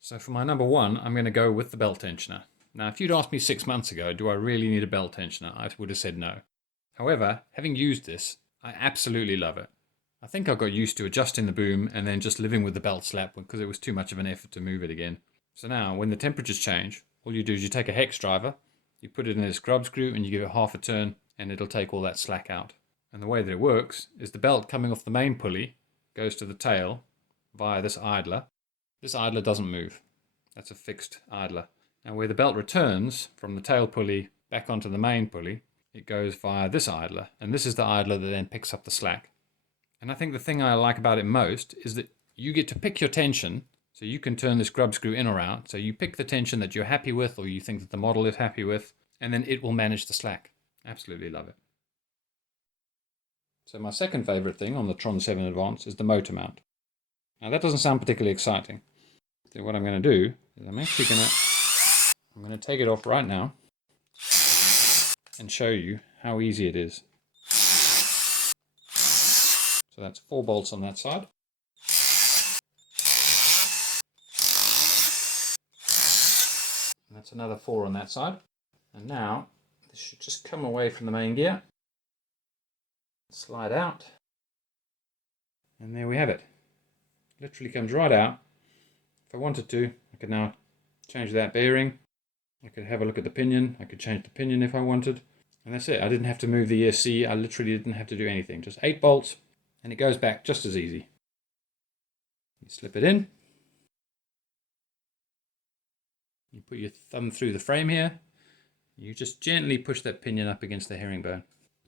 So for my number one, I'm going to go with the belt tensioner. Now, if you'd asked me 6 months ago, do I really need a belt tensioner? I would have said no. However, having used this, I absolutely love it. I think I got used to adjusting the boom and then just living with the belt slap because it was too much of an effort to move it again. So now, when the temperatures change, all you do is you take a hex driver, you put it in a scrub screw and you give it half a turn and it'll take all that slack out. And the way that it works is the belt coming off the main pulley goes to the tail via this idler. This idler doesn't move. That's a fixed idler. Now where the belt returns from the tail pulley back onto the main pulley, it goes via this idler. And this is the idler that then picks up the slack. And I think the thing I like about it most is that you get to pick your tension. So you can turn this grub screw in or out. So you pick the tension that you're happy with or you think that the model is happy with. And then it will manage the slack. Absolutely love it. So my second favorite thing on the Tron 7 Advance is the motor mount. Now that doesn't sound particularly exciting. So what I'm going to do is I'm going to take it off right now and show you how easy it is. So that's 4 bolts on that side. And that's another 4 on that side. And now this should just come away from the main gear. Slide out. And there we have it. Literally comes right out. If I wanted to, I could now change that bearing. I could have a look at the pinion. I could change the pinion if I wanted. And that's it. I didn't have to move the ESC. I literally didn't have to do anything. Just 8 bolts and it goes back just as easy. You slip it in. You put your thumb through the frame here. You just gently push that pinion up against the herringbone.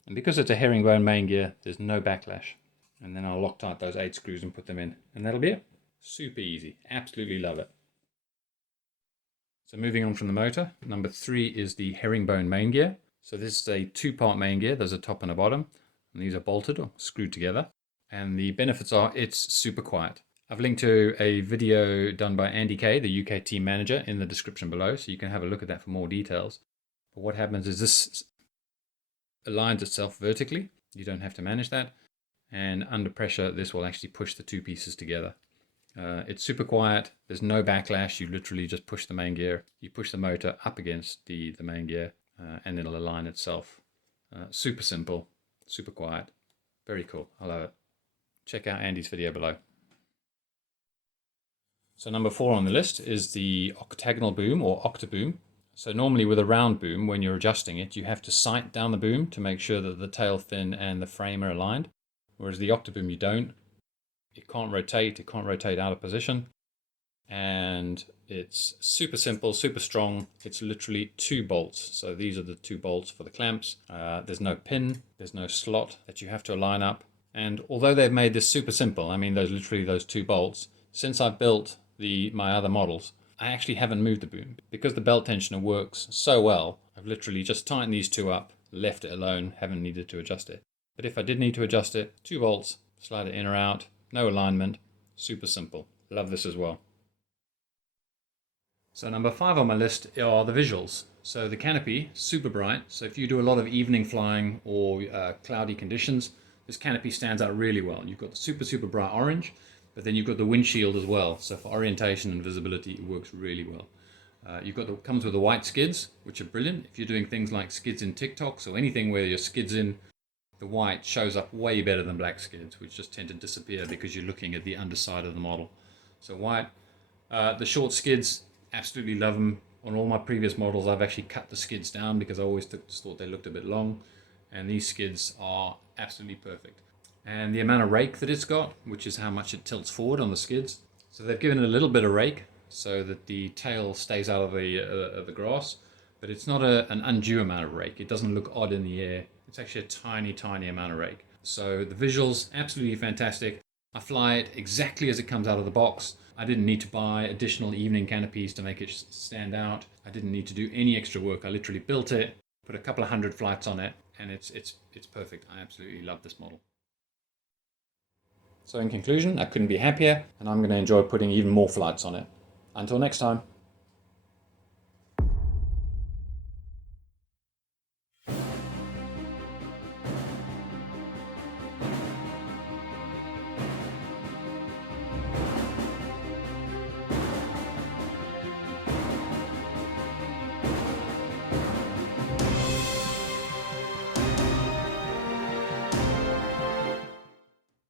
And because it's a herringbone main gear, there's no backlash. And then I'll Loctite those 8 screws and put them in. And that'll be it. Super easy. Absolutely love it. So moving on from the motor, number 3 is the herringbone main gear. So this is a 2-part main gear. There's a top and a bottom. And these are bolted or screwed together. And the benefits are it's super quiet. I've linked to a video done by Andy Kay, the UK team manager, in the description below. So you can have a look at that for more details. But what happens is this aligns itself vertically. You don't have to manage that. And under pressure, this will actually push the 2 pieces together. It's super quiet. There's no backlash. You literally just push the main gear. You push the motor up against the main gear and it'll align itself. Super simple, super quiet. Very cool. I love it. Check out Andy's video below. So number 4 on the list is the octagonal boom or Octa Boom. So normally with a round boom, when you're adjusting it, you have to sight down the boom to make sure that the tail fin and the frame are aligned. Whereas the Octa Boom you don't. It can't rotate out of position. And it's super simple, super strong. It's literally 2 bolts. So these are the 2 bolts for the clamps. There's no pin, there's no slot that you have to line up. And although they've made this super simple, I mean those 2 bolts, since I've built my other models, I actually haven't moved the boom. Because the belt tensioner works so well, I've literally just tightened these 2 up, left it alone, haven't needed to adjust it. But if I did need to adjust it, 2 bolts, slide it in or out, no alignment, super simple. Love this as well. So number 5 on my list are the visuals. So the canopy, super bright. So if you do a lot of evening flying or cloudy conditions, this canopy stands out really well. You've got the super bright orange, but then you've got the windshield as well. So for orientation and visibility, it works really well. Comes with the white skids, which are brilliant. If you're doing things like skids in TikToks or anything where your skids in, the white shows up way better than black skids, which just tend to disappear because you're looking at the underside of the model. So white. The short skids, absolutely love them. On all my previous models, I've actually cut the skids down because I always thought they looked a bit long. And these skids are absolutely perfect. And the amount of rake that it's got, which is how much it tilts forward on the skids. So they've given it a little bit of rake so that the tail stays out of the grass. But it's not an undue amount of rake. It doesn't look odd in the air. It's actually a tiny amount of rake. So the visuals, absolutely fantastic. I fly it exactly as it comes out of the box. I didn't need to buy additional evening canopies to make it stand out. I didn't need to do any extra work. I literally built it, put a couple of 100 flights on it, and it's perfect. I absolutely love this model. So in conclusion, I couldn't be happier, and I'm going to enjoy putting even more flights on it. Until next time.